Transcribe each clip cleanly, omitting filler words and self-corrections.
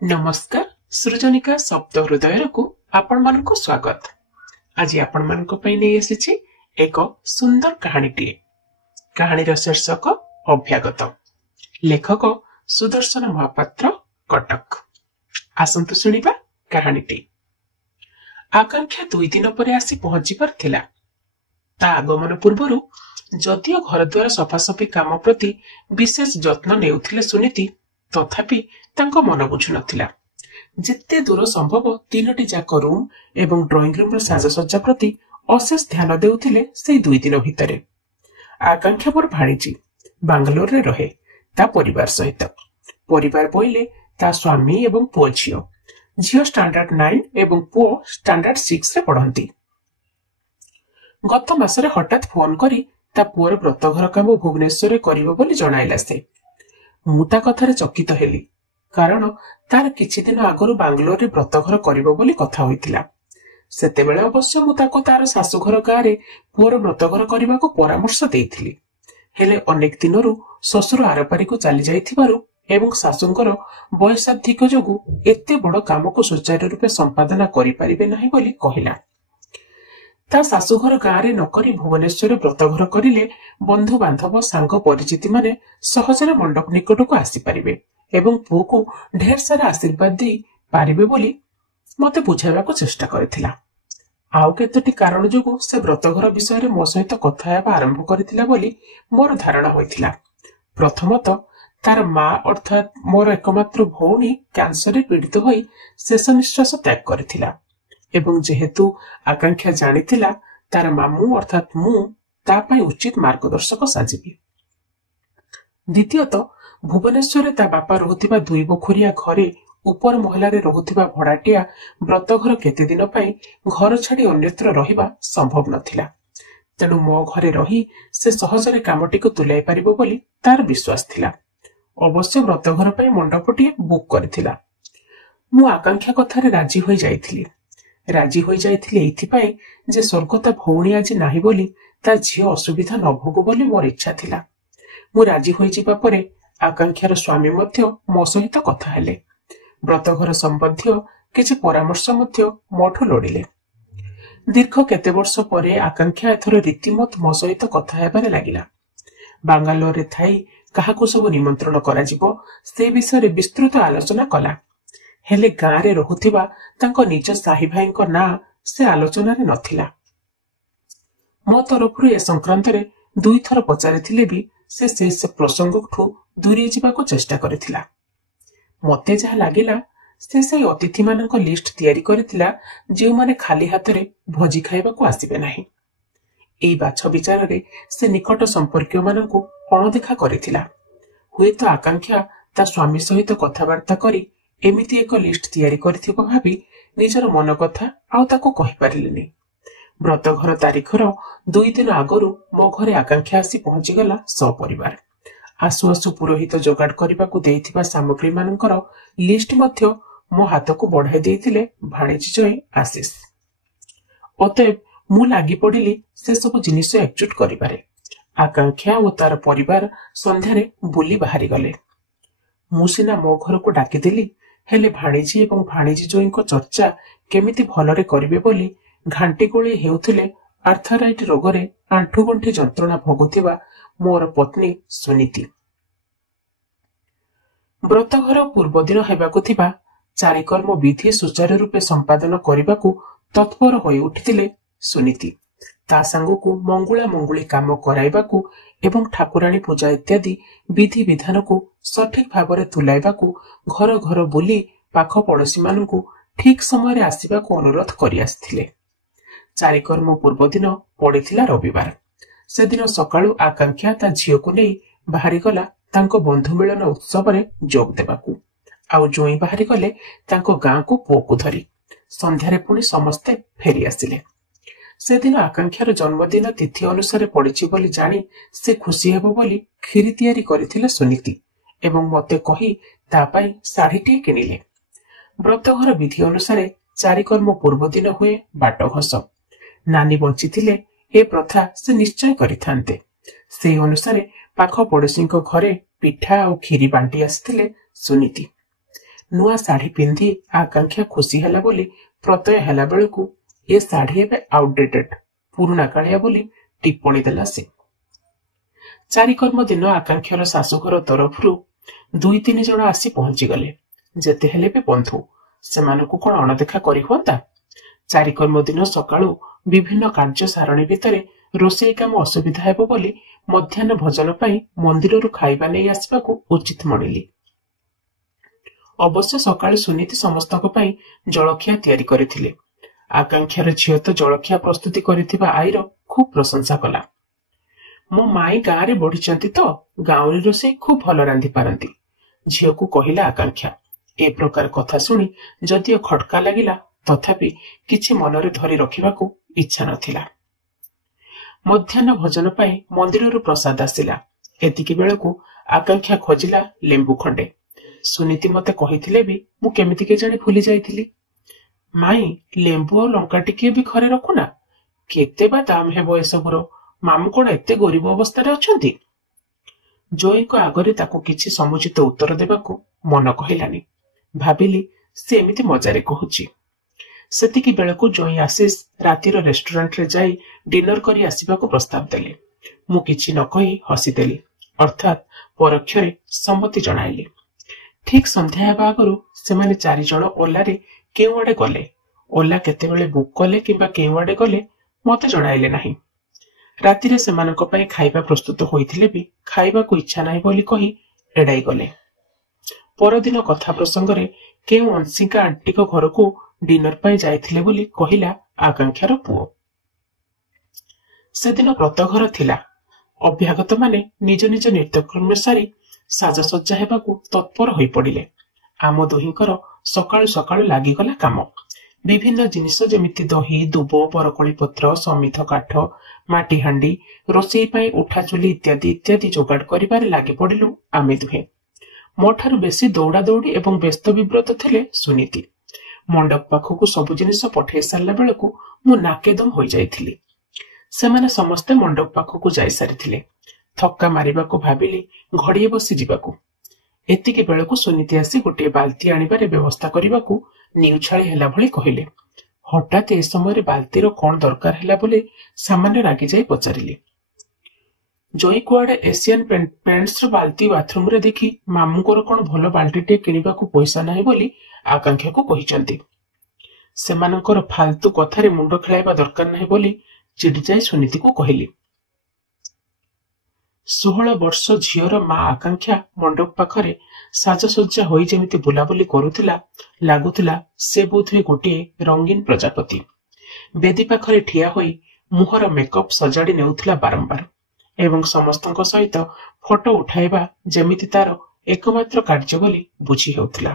नमस्कार सृजनिका शब्द हृदय को आपण मानक स्वागत। आज आपण मानक पई नै आसीछि एक सुंदर कहानीटीए। कहानीर शीर्षक अभ्यागत। लेखक सुदर्शन महापात्र, कटक। आसंतु सुनिबा कहानीटी। आकांक्षा 2 दिन पर आसी पहुंची पारथिला। ता आगमन पूर्वरु जदियो घरद्वार सफासफी काम प्रति विशेष जत्न नेउथिले सुनीति, तथापि तांको मन बुझु नथिला। जिते दूर संभव 3टी जाक रूम एवं ड्राइंग रूम साजसज्जा प्रति अशेष ध्यान देउथिले सेई 2 दिन भितरे। आकांक्षा मोर भाणीजी बांगलोर रे रहे ता परिवार सहित। परिवार बोइले ता स्वामी एवं पुओ झियो। झियो स्टैंडर्ड 9 एवं पुओ स्टैंडर्ड 6 रे पढ़ंती। गत मासरे हठात फोन करी ता पुओर व्रतघर काम भुवनेश्वर करिवो बोली जणाइला से। मु ता कथारे चकित हेली, कारण तार किछि दिन आगरु बांगलोर रे व्रतघर करिवो बोली कथा होइतिला। सेतेबेले अवश्य मु ताको तार सासुघर गारे पुओर व्रतघर करिवाको परामर्श देइथिली। हेले अनेक दिनरु ससुर आरपारी को चली जाइथिबारु एवं सासुंकर बयसाधिक जोगु एते बड़ कामको सुचारू रूपे संपादना करि परिबे नाही बोली कहिला। ता सासुघर गारे नकरी भुवनेश्वर व्रतघर करिले बंधु बांधव सांग परिचिति माने सहजरे मंडप निकट को आसी परिबे एवं पुओ को ढेर सारा आशीर्वाद दे पारिबे बोली मते बुझाइबाको चेष्टा करिथिला। आउ केतोटी कारण जोगु से व्रतघर विषय मो सहित कथा हेबा आरंभ करिथिला बोली मोर धारणा होइथिला। प्रथमतः तार मां अर्थात मोर एकमात्र भौणी कैंसर रे पीड़ित होई शेष निश्वास त्याग करिथिला एवं जेहेतु आकांक्षा जानिथिला तार मामू अर्थात मु ता पई उचित मार्गदर्शक साजिबी। द्वितीयतः भुवनेश्वर ता बापा रहुथिबा 2 बखोरिया घरे ऊपर महला रे रहुथिबा भड़ाटिया व्रतघर केते दिन पई घर छाड़ी अन्यत्र रहिबा संभव नथिला। तेणु मो घरे रही से सहजरे कामटी को तुलाई परिबो बोली तार विश्वास थिला। अवश्य व्रतघर पई मंडपटी बुक करथिला। मु आकांक्षा कथारे राजी होई जाइथिली एथिपाई जे स्वर्गता भौणी आज नाही बोली ता झियो असुविधा न भोगु बोली मोर इच्छा थिला। मु राजी होई जिबा परे आकांक्षार स्वामी मध्य मो सहित कथा हेले। व्रतघर संबंधी किछि परामर्श मध्य मोठो लोडिले। दीर्घ केते वर्ष परे आकांक्षा एथर रीतिमत मो सहित कथा हेबारे लागिला। बांगालोर रे थाई काहाकु सब निमंत्रण करा जिवो से विषय विस्तृत आलोचना कला। हेले गाँ रे रहुथिबा तांको निज साही भाईंको ना से आलोचना रे नथिला। मो तरफरु ए संक्रांत रे 2 थर पचारिथिले भी से प्रसंगठू दूरी जिबाको चेष्टा करिथिला। मते जहा लागिला से अतिथि मानक लिस्ट तयारी करिथिला जे माने खाली हाथ रे भोजी खाइबाको आसीबे नाही। एई बाछ विचार रे से निकट संपर्कीय मानकु अणदेखा करिथिला। हुए तो आकांक्षा ता स्वामी सहित कथावार्ता करी एमिति एक लिस्ट तयारी करिथिबो भाबी निजर मन कथा आउ ताको कहि पारिलेनी। व्रतघर तारीखर 2 दिन आगरु मो घरे आकांक्षा आसी पहुंची गला सपरिवार। आसु आसु पुरोहित जोगाड़ करबाकू देइथिबा सामग्री मानकर लिस्ट मध्य मो हाथ को बढ़ाई देइथिले भाणेजी जय आशीष। अतएव मु लागी पड़िली से सब जिनिस एकजुट करिबारे। आकांक्षा और तार परिवार संध्यारे बुली बाहरी गले। मु सिना मो घर को डाकी देली, हेले भाणीजी एवं भाणीजी जोईको चर्चा केमिति भलरे करिवे बोली घांटी गोली हेउथिले आर्थराइट रोगरे आंठुगंठी जंत्रणा भोगुथिबा मोर पत्नी सुनीति। व्रतघर पूर्व दिन हेबाकु थिबा चारिकर्म विधि सुचारू रूपे संपादन करिबाकू तत्पर होई उठिथिले सुनीति। ता सांगकू मंगुला मंगुली काम कराइबाकू एवं ठाकुराणी पूजा इत्यादि विधि विधान को सठिक भावरे तुलाइबाकू घर घर बुली पाख पड़ोशी मानकू ठीक समय रे आसीबाकू अनुरोध करि आस्थिले। चारिकर्म पूर्व दिन पड़िथिला रविवार। से दिन सकाळु आकांक्षा ता झियो को नै बाहरी गला तांको बंधु मिलन उत्सव रे जोग देबाकू। आउ जोई बाहरी गले तांको गाँ को पुओ को धरी। संध्यारे पुणी समस्ते फेरी आसिले। से दिन आकांक्षार जन्मदिन तिथि अनुसार पड़िछि बोली जानी से खुशी हेबो बोली खीरी तयारी करिथिले सुनीति एवं मते कही ता पई साड़ीटी किनिले। व्रतघर विधि अनुसार चारिकर्म पूर्व दिन हुए बाट घस। नानी बंचिथिले ए प्रथा से निश्चय करिथान्ते। से अनुसार पाख पड़ोशी घरे पिठा और खीरी बांटी आसिथिले सुनीति। ନୂଆ ଶାଢୀ ପିନ୍ଧି ଆକାଂକ୍ଷା ଖୁସି ହେଲା ବୋଲି ପ୍ରତ୍ୟୟ ହେଲା ବେଳକୁ ଏ ଶାଢୀ ଏବେ ଆଉଟଡେଟେଡ, ପୁରୁଣା କାଳିଆ ବୋଲି ଟିପ୍ପଣୀ ଦେଲା ସେ। ଚାରିକର୍ମ ଦିନ ଆକାଂକ୍ଷାର ଶାଶୁଘର ତରଫରୁ 2-3 ଜଣ ଆସି ପହଞ୍ଚିଗଲେ। ଯେତେ ହେଲେ ବି ବନ୍ଧୁ, ସେମାନଙ୍କୁ କଣ ଅଣଦେଖା କରିହୁଅନ୍ତା? ଚାରିକର୍ମ ଦିନ ସକାଳୁ ବିଭିନ୍ନ କାର୍ଯ୍ୟ ସାରଣୀ ଭିତରେ ରୋଷେଇ କାମ ଅସୁବିଧା ହେବ ବୋଲି ମଧ୍ୟାହ୍ନ ଭୋଜନ ପାଇଁ ମନ୍ଦିରରୁ ଖାଇବା ନେଇ ଆସିବାକୁ ଉଚିତ ମଣିଲି। ଅବଶ୍ୟ ସକାଳୁ ସୁନୀତି ସମସ୍ତଙ୍କ ପାଇଁ ଜଳଖିଆ ତିଆରି କରିଥିଲେ। ଆକାଂକ୍ଷାର ଝିଅ ତ ଜଳଖିଆ ପ୍ରସ୍ତୁତି କରିଥିବା ଆଈର ଖୁବ୍ ପ୍ରଶଂସା କଲା। ମୋ ମାଇଁ ଗାଁରେ ବଢିଛନ୍ତି ତ, ଗାଉଁଲି ରୋଷେଇ ଖୁବ୍ ଭଲ ରାନ୍ଧି ପାରନ୍ତି, ଝିଅକୁ କହିଲା ଆକାଂକ୍ଷା। ଏ ପ୍ରକାର କଥା ଶୁଣି ଯଦିଓ ଖଟକା ଲାଗିଲା, ତଥାପି କିଛି ମନରେ ଧରି ରଖିବାକୁ ଇଚ୍ଛା ନଥିଲା। ମଧ୍ୟାହ୍ନ ଭୋଜନ ପାଇଁ ମନ୍ଦିରରୁ ପ୍ରସାଦ ଆସିଲା। ଏତିକି ବେଳକୁ ଆକାଂକ୍ଷା ଖୋଜିଲା ଲେମ୍ବୁ ଖଣ୍ଡେ। ସୁନୀତି ମତେ କହିଥିଲେ ବି ମୁଁ କେମିତି କେଜାଣି ଭୁଲି ଯାଇଥିଲି। ମାଇଁ, ଲେମ୍ବୁ ଆଉ ଲଙ୍କା ଟିକିଏ ବି ଘରେ ରଖୁନା? କେତେ ବା ଦାମ ହେବ ଏସବୁର? ମାମୁଁ କଣ ଏତେ ଗରିବ ଅବସ୍ଥାରେ ଅଛନ୍ତି? ଜୟୀଙ୍କ ଆଗରେ ତାକୁ କିଛି ସମୁଚିତ ଉତ୍ତର ଦେବାକୁ ମନ କହିଲାନି। ଭାବିଲି ସେ ଏମିତି ମଜାରେ କହୁଛି। ସେତିକି ବେଳକୁ ଜୟୀ ଆଶିଷ ରାତିର ରେଷ୍ଟୁରାଣ୍ଟରେ ଯାଇ ଡିନର କରି ଆସିବାକୁ ପ୍ରସ୍ତାବ ଦେଲେ। ମୁଁ କିଛି ନ କହି ହସିଦେଲି, ଅର୍ଥାତ୍ ପରୋକ୍ଷରେ ସମ୍ମତି ଜଣାଇଲି। ଠିକ୍ ସନ୍ଧ୍ୟା ହେବା ଆଗରୁ ସେମାନେ 4 ଜଣ ଓଲାରେ କେଉଁଆଡେ ଗଲେ। ଓଲା କେତେବେଳେ ବୁକ୍ କଲେ କିମ୍ବା କେଉଁଆଡେ ଗଲେ ମତେ ଜଣାଇଲେ ନାହିଁ। ରାତିରେ ସେମାନଙ୍କ ପାଇଁ ଖାଇବା ପ୍ରସ୍ତୁତ ହୋଇଥିଲେ ବି ଖାଇବାକୁ ଇଚ୍ଛା ନାହିଁ ବୋଲି କହି ଏଡାଇ ଗଲେ। ପରଦିନ କଥା ପ୍ରସଙ୍ଗରେ କେଉଁ ଅଂଶିକା ଆଣ୍ଟିଙ୍କ ଘରକୁ ଡିନର ପାଇଁ ଯାଇଥିଲେ ବୋଲି କହିଲା ଆକାଂକ୍ଷାର ପୁଅ। ସେଦିନ ବ୍ରତଘର ଥିଲା। ଅଭ୍ୟାଗତମାନେ ନିଜ ନିଜ ନିତ୍ୟକର୍ମ ସାରି ସାଜସଜ୍ଜା ହେବାକୁ ତତ୍ପର ହୋଇପଡ଼ିଲେ। ଆମ ଦୁହିଁଙ୍କର ସକାଳୁ ସକାଳୁ ଲାଗିଗଲା କାମ। ବିଭିନ୍ନ ଜିନିଷ ଯେମିତି ଦହି, ଦୁବ, ବରକୋଳି ପତ୍ର, ସମିଧ କାଠ, ମାଟିହାଣ୍ଡି, ରୋଷେଇ ପାଇଁ ଉଠା ଚୁଲି ଇତ୍ୟାଦି ଇତ୍ୟାଦି ଯୋଗାଡ଼ କରିବାରେ ଲାଗି ପଡ଼ିଲୁ ଆମେ ଦୁହେଁ। ମୋ ଠାରୁ ବେଶୀ ଦୌଡ଼ା ଦୌଡ଼ି ଏବଂ ବ୍ୟସ୍ତ ବିବ୍ରତ ଥିଲେ ସୁନୀତି। ମଣ୍ଡପ ପାଖକୁ ସବୁ ଜିନିଷ ପଠେଇ ସାରିଲା ବେଳକୁ ମୁଁ ନାକେଦମ ହୋଇଯାଇଥିଲି। ସେମାନେ ସମସ୍ତେ ମଣ୍ଡପ ପାଖକୁ ଯାଇସାରିଥିଲେ। ଥକ୍କା ମାରିବାକୁ ଭାବିଲି ଘଡ଼ିଏ ବସି ଯିବାକୁ। ଏତିକି ବେଳକୁ ସୁନୀତି ଆସି ଗୋଟିଏ ବାଲ୍ଟି ଆଣିବାରେ ବ୍ୟବସ୍ଥା କରିବାକୁ ନିଉଛାଳି ହେଲା ଭଳି କହିଲେ। ହଠାତ୍ ଏ ସମୟରେ ବାଲ୍ଟିର କଣ ଦରକାର ହେଲା ବୋଲି ସାମାନ୍ୟ ରାଗିଯାଇ ପଚାରିଲି। ଜୟୀ କୁଆଡେ ଏସିଆନ ପେଣ୍ଟସର ବାଲ୍ଟି ବାଥରୁମରେ ଦେଖି ମାମୁଙ୍କର କଣ ଭଲ ବାଲ୍ଟିଟିଏ କିଣିବାକୁ ପଇସା ନାହିଁ ବୋଲି ଆକାଂକ୍ଷାକୁ କହିଛନ୍ତି। ସେମାନଙ୍କର ଫାଲତୁ କଥାରେ ମୁଣ୍ଡ ଖେଳାଇବା ଦରକାର ନାହିଁ ବୋଲି ଚିଡ଼ି ଯାଇ ସୁନୀତିକୁ କହିଲି। 16 ବର୍ଷ ଝିଅର ମା ଆକାଂକ୍ଷା ମଣ୍ଡପ ପାଖରେ ସାଜସଜ୍ଜା ହୋଇ ଯେମିତି ବୁଲାବୁଲି କରୁଥିଲା, ଲାଗୁଥିଲା ସେ ବୋଧହୁଏ ଗୋଟିଏ ରଙ୍ଗୀନ ପ୍ରଜାପତି। ବେଦୀ ପାଖରେ ଠିଆ ହୋଇ ମୁହଁର ମେକଅପ୍ ସଜାଡ଼ି ନେଉଥିଲା ବାରମ୍ବାର ଏବଂ ସମସ୍ତଙ୍କ ସହିତ ଫଟୋ ଉଠାଇବା ଯେମିତି ତାର ଏକମାତ୍ର କାର୍ଯ୍ୟ ବୋଲି ବୁଝି ହେଉଥିଲା।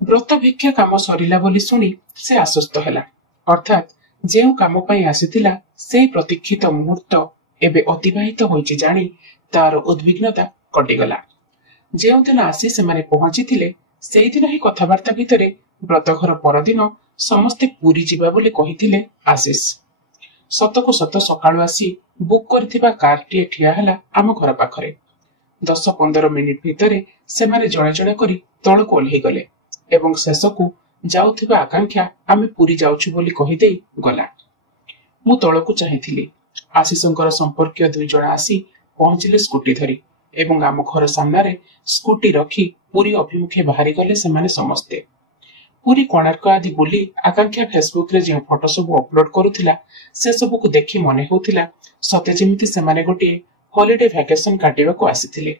ବ୍ରତ ଭିକ୍ଷା କାମ ସରିଲା ବୋଲି ଶୁଣି ସେ ଆଶ୍ୱସ୍ତ ହେଲା। ଅର୍ଥାତ୍ ଯେଉଁ କାମ ପାଇଁ ଆସିଥିଲା ସେହି ପ୍ରତୀକ୍ଷିତ ମୁହୂର୍ତ୍ତ ଏବେ ଅତିବାହିତ ହୋଇଛି ଜାଣି ତାର ଉଦ୍ବିଗ୍ନତା କଟିଗଲା। ଯେଉଁଦିନ ଆସି ସେମାନେ ପହଞ୍ଚିଥିଲେ ସେଇଦିନ ହିଁ କଥାବାର୍ତ୍ତା ଭିତରେ ବ୍ରତଘର ପରଦିନ ସମସ୍ତେ ପୁରୀ ଯିବା ବୋଲି କହିଥିଲେ ଆଶିଷ। ସତକୁ ସତ ସକାଳୁ ଆସି ବୁକ୍ କରିଥିବା କାରଟିଏ ଠିଆ ହେଲା ଆମ ଘର ପାଖରେ। 10-15 ମିନିଟ୍ ଭିତରେ ସେମାନେ ଜଣେ ଜଣେ କରି ତଳକୁ ଓହ୍ଲେଇ ଗଲେ ଏବଂ ଶେଷକୁ ଯାଉଥିବା ଆକାଂକ୍ଷା ଆମେ ପୁରୀ ଯାଉଛୁ ବୋଲି କହିଦେଇ ଗଲା। ମୁଁ ତଳକୁ ଚାହିଁଥିଲି। ଆଶିଷଙ୍କର ସମ୍ପର୍କୀୟ 2 ଜଣ ଆସି ପହଞ୍ଚିଲେ ସ୍କୁଟି ଧରି ଏବଂ ଆମ ଘର ସାମ୍ନାରେ ସ୍କୁଟି ରଖି ପୁରୀ ଅଭିମୁଖେ ବାହାରିଗଲେ ସେମାନେ ସମସ୍ତେ। ପୁରୀ କୋଣାର୍କ ଆଦି ବୁଲି ଆକାଂକ୍ଷା ଫେସବୁକରେ ଯେଉଁ ଫଟୋ ସବୁ ଅପଲୋଡ କରୁଥିଲା ସେସବୁକୁ ଦେଖି ମନେ ହେଉଥିଲା ସତେ ଯେମିତି ସେମାନେ ଗୋଟିଏ ହଲିଡେ ଭ୍ୟାକେସନ କାଟିବାକୁ ଆସିଥିଲେ।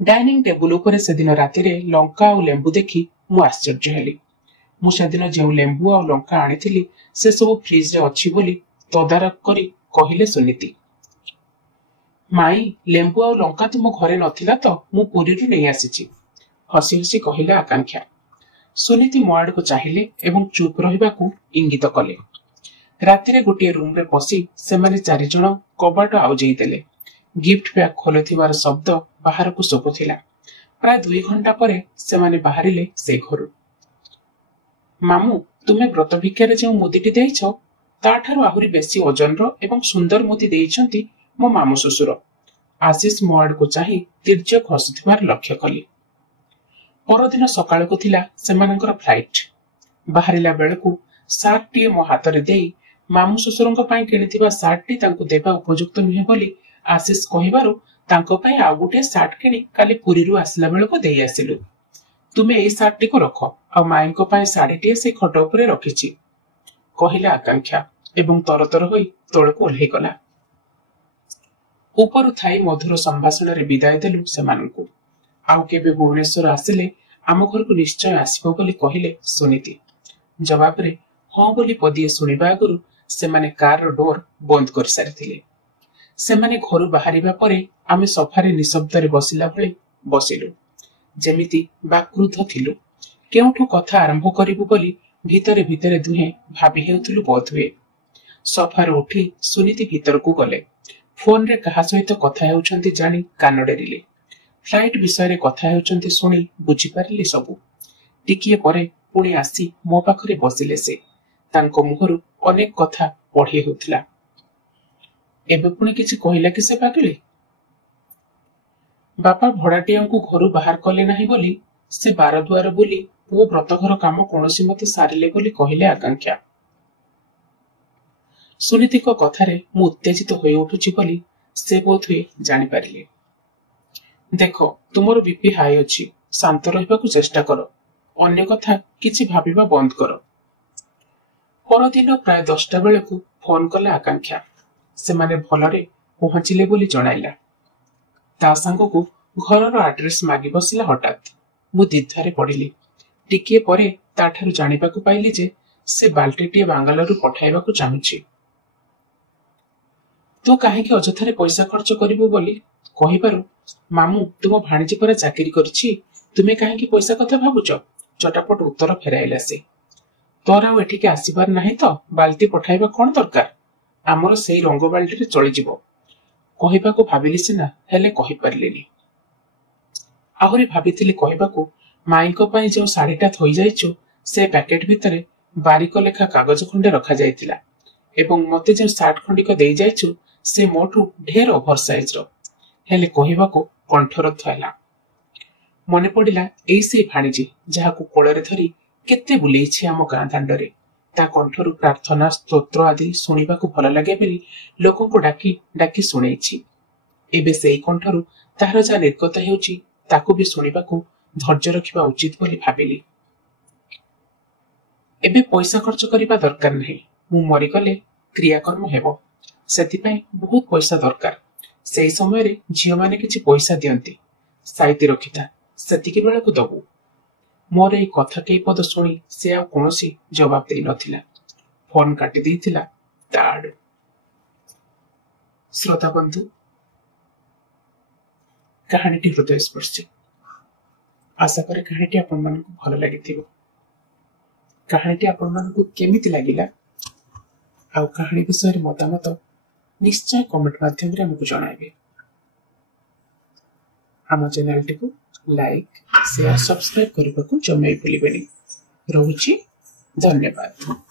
ଡାଇନିଂ ଟେବୁଲ ଉପରେ ସେଦିନ ରାତିରେ ଲଙ୍କା ଆଉ ଲେମ୍ବୁ ଦେଖି ମୁଁ ଆଶ୍ଚର୍ଯ୍ୟ ହେଲି। ମୁଁ ସେଦିନ ଯେଉଁ ଲେମ୍ବୁ ଆଉ ଲଙ୍କା ଆଣିଥିଲି ସେସବୁ ଫ୍ରିଜରେ ଅଛି ବୋଲି ତଦାରଖ କରି କହିଲେ ସୁନୀତି। ମାଇଁ, ଲେମ୍ବୁ ଆଉ ଲଙ୍କା ତୁମ ଘରେ ନଥିଲା ତ ମୁଁ ପୁରୀରୁ ନେଇ ଆସିଛି, ହସି ହସି କହିଲା ଆକାଂକ୍ଷା। ସୁନୀତି ମୋ ଆଡକୁ ଚାହିଁଲେ ଏବଂ ଚୁପ୍ ରହିବାକୁ ଇଙ୍ଗିତ କଲେ। ରାତିରେ ଗୋଟିଏ ରୁମରେ ପଶି ସେମାନେ 4 ଜଣ କବାଟ ଆଉଜେଇ ଦେଲେ। ଗିଫ୍ଟ ବ୍ୟାଗ ଖୋଲୁଥିବାର ଶବ୍ଦ ବାହାରକୁ ଶୁଭୁଥିଲା। ପ୍ରାୟ 2 ଘଣ୍ଟା ପରେ ସେମାନେ ବାହାରିଲେ ସେ ଘରୁ। ମାମୁଁ, ତୁମେ ବ୍ରତ ଭିକ୍ଷାରେ ଯେଉଁ ମୁଦିଟି ଦେଇଛ ତାଠାରୁ ଆହୁରି ବେଶୀ ଓଜନର ଏବଂ ସୁନ୍ଦର ମୁଦି ଦେଇଛନ୍ତି ମୋ ମାମୁଁ ଶ୍ୱଶୁର। आशीष मो आड़क चाही तीर्जक हसुथिबार लक्ष्य कली। परदिन सकाळକୁ थिला सेमानंकर फ्लाइट। बाहरिला बेलकु सार्ट टी मो हातरे देई मामू ससुरंक पई किनिथिबा सार्ट टी तांकु देबा उपयुक्त नुहे बोली आशीष कहिबारु तांको पई आ गुटे सार्ट किनी काली पुरीरु आसला बेलकु देई आसिलु। तुमे एई सार्ट टी को रख आ माईंको पई साड़ी टी से खट उपरे रखिछि कहिला आकांक्षा एवं तरतर होई तळको ओल्हेई गला। ऊपर थाई मधुर संभाषण रे विदाय देलु सेमानंकु। आउ केबे भुवनेश्वर आसिले आम घर को निश्चय आसिबो बोली कहिले सुनीति। जवाब रे हां बोली पदिए सुनिबा आगुरु सेमाने कार रो डोर बंद कर सारिथिले। सेमाने घरु बाहरिबा परे आमे सोफारे निशब्द रे बसिला भले बसिलु जेमिति बाक्रुद्ध थिलु। केउठु कथा आरंभ करिबु बोली भितरे भितरे दुहे भाबी हेउथुलु बोधवे। सोफार उठी सुनीति भीतर को गले। फोन रे कहा सहित कथा हेउछंती जानी कान डेरिले। फ्लाइट विषय रे कथा हेउछंती सुनी बुझी पारिले सबु। टिकिए परे पुणी आसी मो पाखरे बसिले से। तांको मुहरु अनेक कथा पढ़ी हेउथला। एबे पुणी किछि कहिला कि से पागले। बापा भड़ाटियाଙ୍କୁ घरु बाहर कले नाही बोली से बार दुआर बोली पुओ व्रतघर काम कोनोसी मते सारिले बोली कहिले आकांक्षा। सुनीतिको कथारे मु उत्तेजित होई उठुची बोली से बोधुए जानि पारिले। देखो तुमर बीपी हाई अछि, शांत रहिबाकु चेष्टा करो, अन्य कथा किछि भाबिबा बंद करो। परदिन प्राय 10टा बेलकु फोन कला आकांक्षा। सेमाने भलरे पहुंचिले बोली जणाइला। ता सांगकु घरर एड्रेस मागी बसिला हठात। मु दिधारे पड़िली। टिकिए परे ताठारु जानिबाकु पाइली जे से बाल्टीटिए बांगालोरु पठाइबाकु चाहुछि। तू काहेकि अजथारे पैसा खर्च करिबु बोली कहिबारु मामू तुम भाणीजी पर चाकरी करछि, तुमे काहेकि पैसा कथा भाबुछ। चटापट उत्तर फेराइला से। तोर आउ एठिके आसीबार नाही तो बाल्टी पठाइबा कोन दरकार, हमर सेई रंग बाल्टी रे चली जिवो कहिबाकु भाबिली सिना हेले कहि परलिनी। आहुरी भाबिथिली कहिबाकु माईको पई जो साड़ीटा थई जाइछु से पैकेट भितरे बारीक लेखा कागज खंडे रखा जाइथिला एवं मते जो सार्ट खंडिक देई जाइछु से मोठू ढेर ओभर साइज रो हेले कहिबाकु कंठर थैला। मने पड़िला एई से भाणीजी जाहाकु कोଳରେ धरी केते बुलेइछि आम गां दांडरे। ता कंठरु प्रार्थना स्तोत्र आदि सुनिबाकु भल लागे बेली लोकंकु डाकी डाकी सुनेइछि। एबे सेई कंठरु ताहार जा निर्गत हेउछि ताकु भी सुनिबाकु धैर्य रखिबा उचित बोली भाबिली। एबे पैसा खर्च करिबा दरकार नहीं, मु मरि गले क्रियाकर्म हेबो, सेति पई बहुत पैसा दरकार। सेई समय रे झियो माने किछि पैसा दियंती, साइति रखिता सेतिकी बेलकु दबु। मोर एई कथा केई पद सुनी से आ कोनोसी जवाब देई नथिला। फोन काटी देइथिला ताड। श्रोता बंधु, कहानीटी हृदय स्पर्शी। आशा करे कहानीटी आपण मानकु भल लागिथिबो। कहानीटी आपण मानकु केमिति लागिला आ कहानी विषय मतामत निश्चय कमेंट माध्यम रे हमकु जणाइबे। हम चैनल टिकु लाइक शेयर सब्सक्राइब करबाकु जमै भूलिबेनी। रहुछि धन्यवाद।